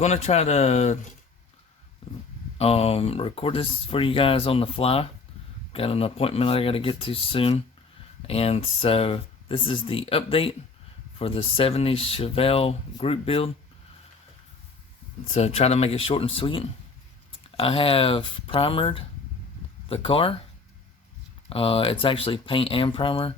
gonna try to record this for you guys on the fly. Got an appointment I gotta get to soon, and so this is the update for the 70s Chevelle group build. So try to make it short and sweet. I have primered the car. It's actually paint and primer,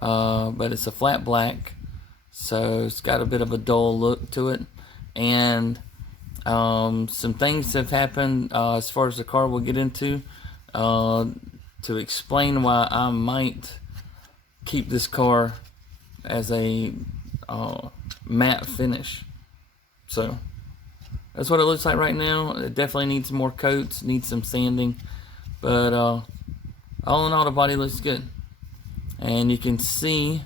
but it's a flat black, so it's got a bit of a dull look to it. And some things have happened as far as the car we'll get into to explain why I might keep this car as a matte finish. So that's what it looks like right now. It definitely needs more coats, needs some sanding, but all in all, the body looks good. And you can see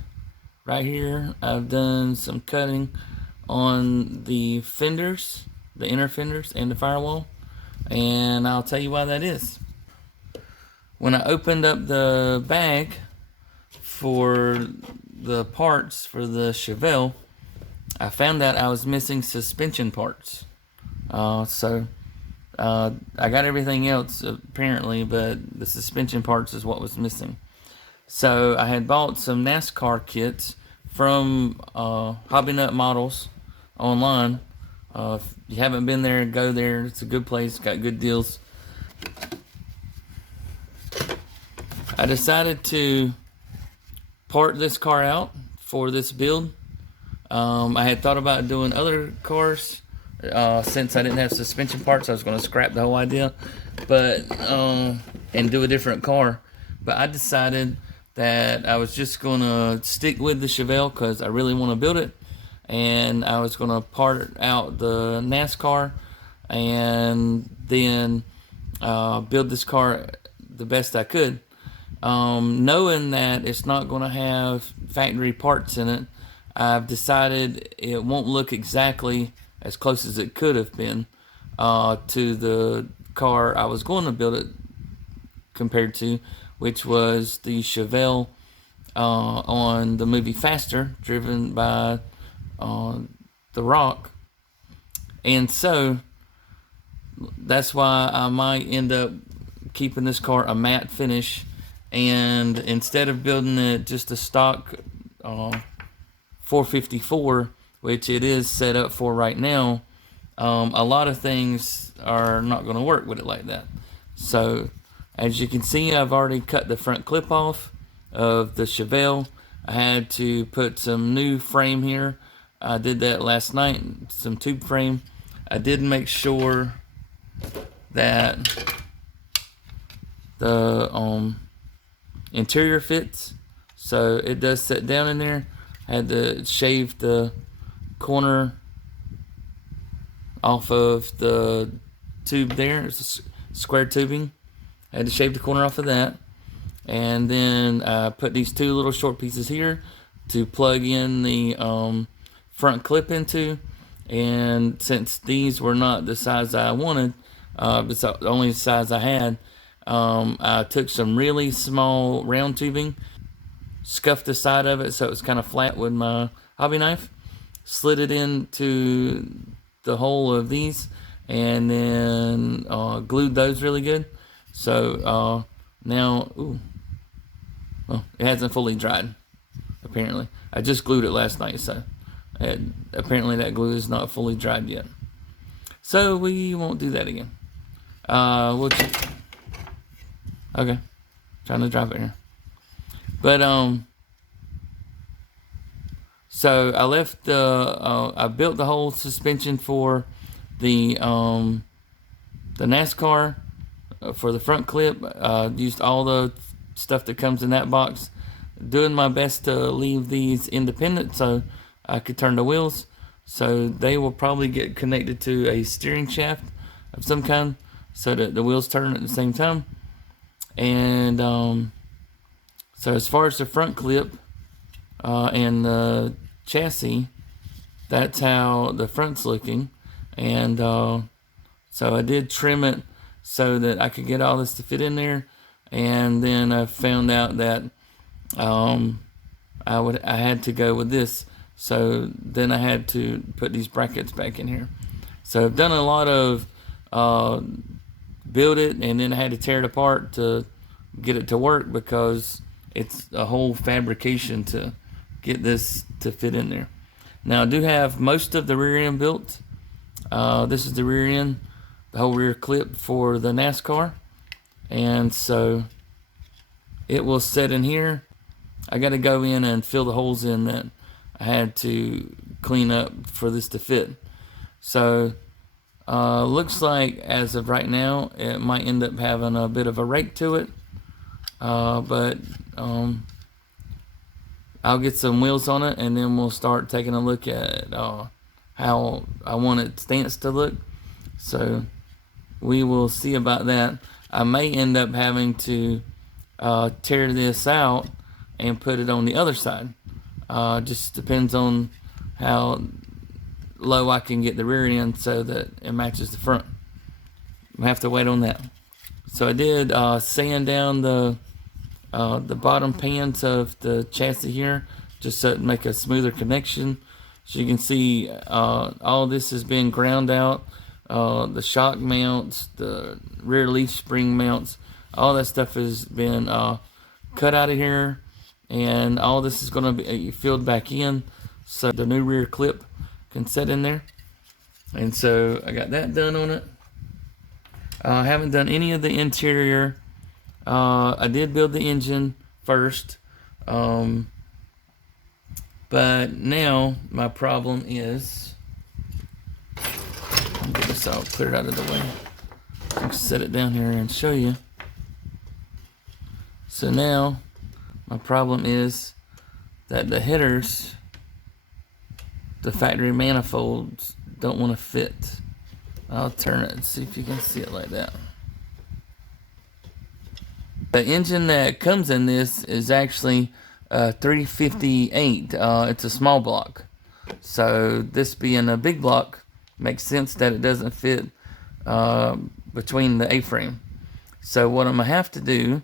right here, I've done some cutting on the fenders, the inner fenders and the firewall, and I'll tell you why that is. When I opened up the bag for the parts for the Chevelle, I found out I was missing suspension parts. So I got everything else apparently, but the suspension parts is what was missing. So I had bought some NASCAR kits from Hobby Nut Models online. If you haven't been there, go there. It's a good place. Got good deals. I decided to part this car out for this build. I had thought about doing other cars. Since I didn't have suspension parts, I was going to scrap the whole idea, but and do a different car. But I decided that I was just going to stick with the Chevelle because I really want to build it, and I was going to part out the NASCAR and then build this car the best I could, knowing that it's not going to have factory parts in it. I've decided it won't look exactly as close as it could have been to the car I was going to build it compared to, which was the Chevelle on the movie Faster, driven by The Rock. And so that's why I might end up keeping this car a matte finish, and instead of building it just a stock 454, which it is set up for right now, a lot of things are not going to work with it like that. So as you can see, I've already cut the front clip off of the Chevelle. I had to put some new frame here. I did that last night, some tube frame. I did make sure that the interior fits, so it does sit down in there. I had to shave the corner off of the tube there. It's a square tubing. I had to shave the corner off of that, and then I put these two little short pieces here to plug in the front clip into. And since these were not the size I wanted, it's the only size I had, I took some really small round tubing, scuffed the side of it so it was kind of flat with my hobby knife, slid it into the hole of these, and then glued those really good. So now, well, it hasn't fully dried, apparently. I just glued it last night, so apparently that glue is not fully dried yet. So we won't do that again. We'll okay, trying to drop it here. But so I left I built the whole suspension for the NASCAR for the front clip. Used all the stuff that comes in that box. Doing my best to leave these independent so I could turn the wheels. So they will probably get connected to a steering shaft of some kind so that the wheels turn at the same time. And so as far as the front clip and the chassis, that's how the front's looking. And so I did trim it so that I could get all this to fit in there. And then I found out that I had to go with this. So then I had to put these brackets back in here. So I've done a lot of build it, and then I had to tear it apart to get it to work, because it's a whole fabrication to get this to fit in there. Now I do have most of the rear end built. This is the rear end, the whole rear clip for the NASCAR, and so it will set in here. I got to go in and fill the holes in that I had to clean up for this to fit. So looks like as of right now it might end up having a bit of a rake to it, but I'll get some wheels on it, and then we'll start taking a look at how I want its stance to look. So we will see about that. I may end up having to tear this out and put it on the other side. Just depends on how low I can get the rear end so that it matches the front. I have to wait on that. So I did sand down the bottom pans of the chassis here, just so it make a smoother connection. So you can see all this has been ground out. The shock mounts, the rear leaf spring mounts, all that stuff has been cut out of here, and all this is going to be filled back in so the new rear clip can set in there. And so I got that done on it. I haven't done any of the interior. I did build the engine first, but now my problem is, I'll get this out, put it out of the way. I can set it down here and show you. So now my problem is that the headers, the factory manifolds, don't want to fit. I'll turn it and see if you can see it like that. The engine that comes in this is actually 358. It's a small block. So this being a big block, makes sense that it doesn't fit between the A-frame. So what I'm going to have to do,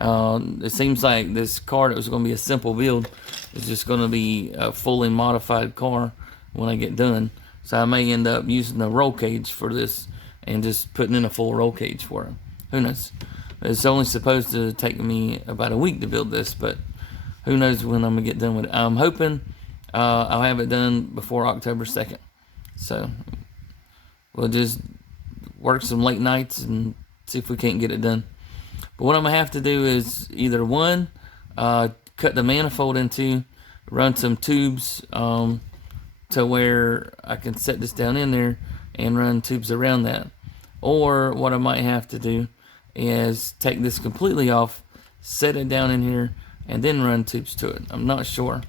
it seems like this car that was going to be a simple build is just going to be a fully modified car when I get done. So I may end up using the roll cage for this and just putting in a full roll cage for it. Who knows? It's only supposed to take me about a week to build this, but who knows when I'm going to get done with it. I'm hoping I'll have it done before October 2nd. So we'll just work some late nights and see if we can't get it done. But what I'm going to have to do is either one, cut the manifold in two, run some tubes to where I can set this down in there and run tubes around that. Or what I might have to do is take this completely off, set it down in here, and then run tubes to it. I'm not sure.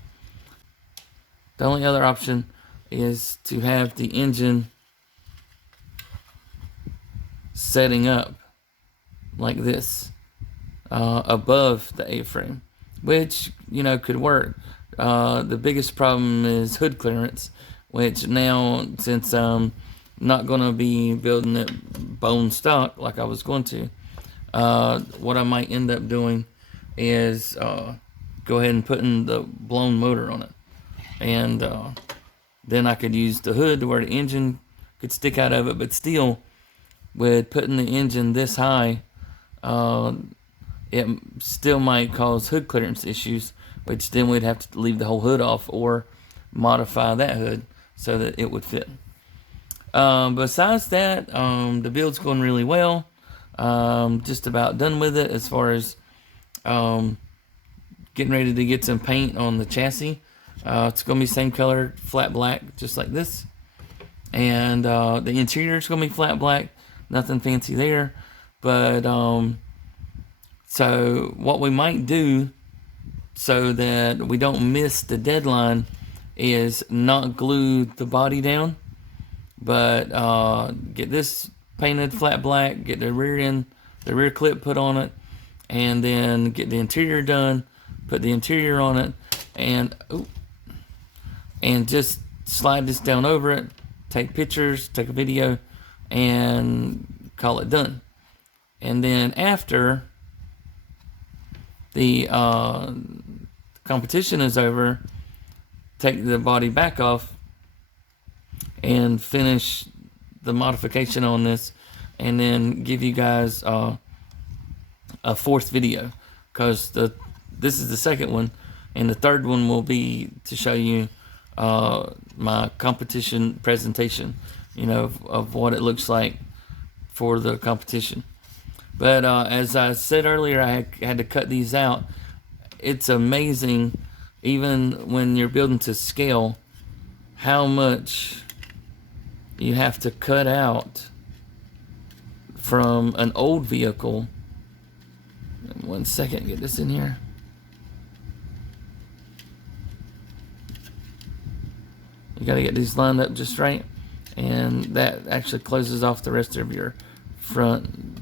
The only other option is to have the engine setting up like this above the A-frame, which, you know, could work. The biggest problem is hood clearance, which now, since I'm not going to be building it bone stock like I was going to, what I might end up doing is go ahead and putting the blown motor on it, and then I could use the hood to where the engine could stick out of it. But still, with putting the engine this high, it still might cause hood clearance issues, which then we'd have to leave the whole hood off or modify that hood so that it would fit. Besides that, the build's going really well. Just about done with it as far as getting ready to get some paint on the chassis. It's going to be same color, flat black, just like this. And the interior is going to be flat black, nothing fancy there. But so what we might do so that we don't miss the deadline is not glue the body down, but get this painted flat black, get the rear clip put on it, and then get the interior done, put the interior on it, and just slide this down over it, take pictures, take a video, and call it done. And then after the competition is over, take the body back off and finish the modification on this, and then give you guys a fourth video, because this is the second one, and the third one will be to show you my competition presentation, you know, of what it looks like for the competition. But as I said earlier, I had to cut these out. It's amazing, even when you're building to scale, how much you have to cut out from an old vehicle. 1 second, get this in here. You got to get these lined up just right, and that actually closes off the rest of your front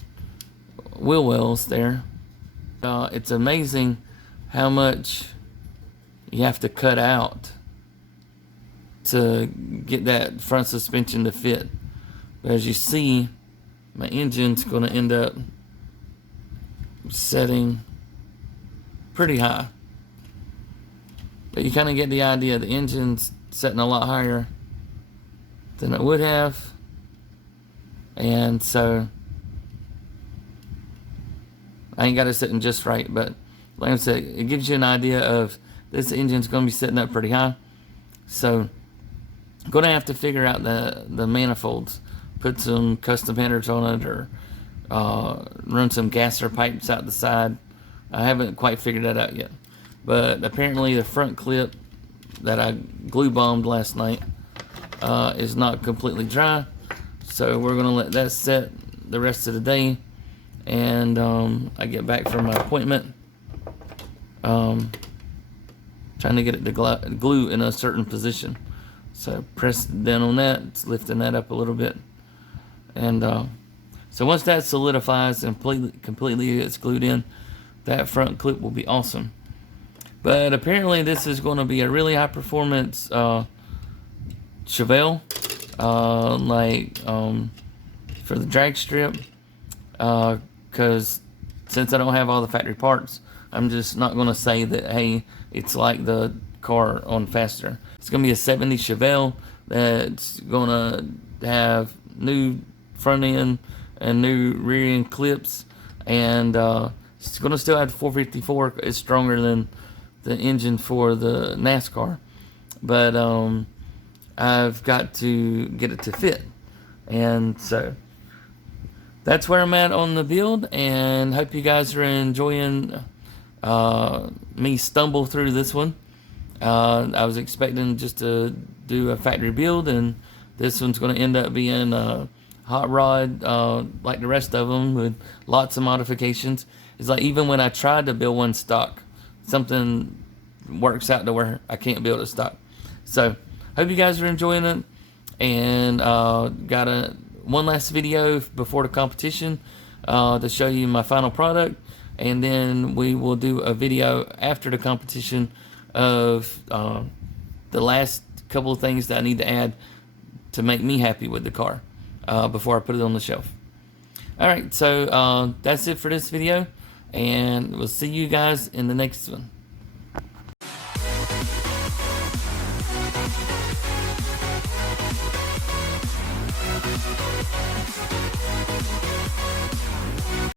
wheel wells there. It's amazing how much you have to cut out to get that front suspension to fit. But as you see, my engine's going to end up setting pretty high. But you kind of get the idea. The engine's setting a lot higher than it would have. And so I ain't got it sitting just right, but like I said, it gives you an idea of this engine's going to be sitting up pretty high. So I'm going to have to figure out the manifolds, put some custom headers on it, or run some gasser pipes out the side. I haven't quite figured that out yet. But apparently the front clip that I glue bombed last night is not completely dry. So we're going to let that set the rest of the day. And I get back from my appointment, trying to get it to glue in a certain position. So press down on that, it's lifting that up a little bit. And so once that solidifies and completely gets glued in, that front clip will be awesome. But apparently this is going to be a really high performance Chevelle, for the drag strip, because since I don't have all the factory parts, I'm just not going to say that, hey, it's like the car on Faster. It's going to be a 70 Chevelle that's going to have new front end and new rear end clips, and it's going to still have the 454. It's stronger than the engine for the NASCAR, but I've got to get it to fit. And so that's where I'm at on the build, and hope you guys are enjoying me stumble through this one. I was expecting just to do a factory build, and this one's going to end up being a hot rod like the rest of them, with lots of modifications. It's like even when I tried to build one stock, something works out to where I can't build a stock. So hope you guys are enjoying it, and got one last video before the competition to show you my final product, and then we will do a video after the competition of the last couple of things that I need to add to make me happy with the car before I put it on the shelf. Alright, so that's it for this video, and we'll see you guys in the next one.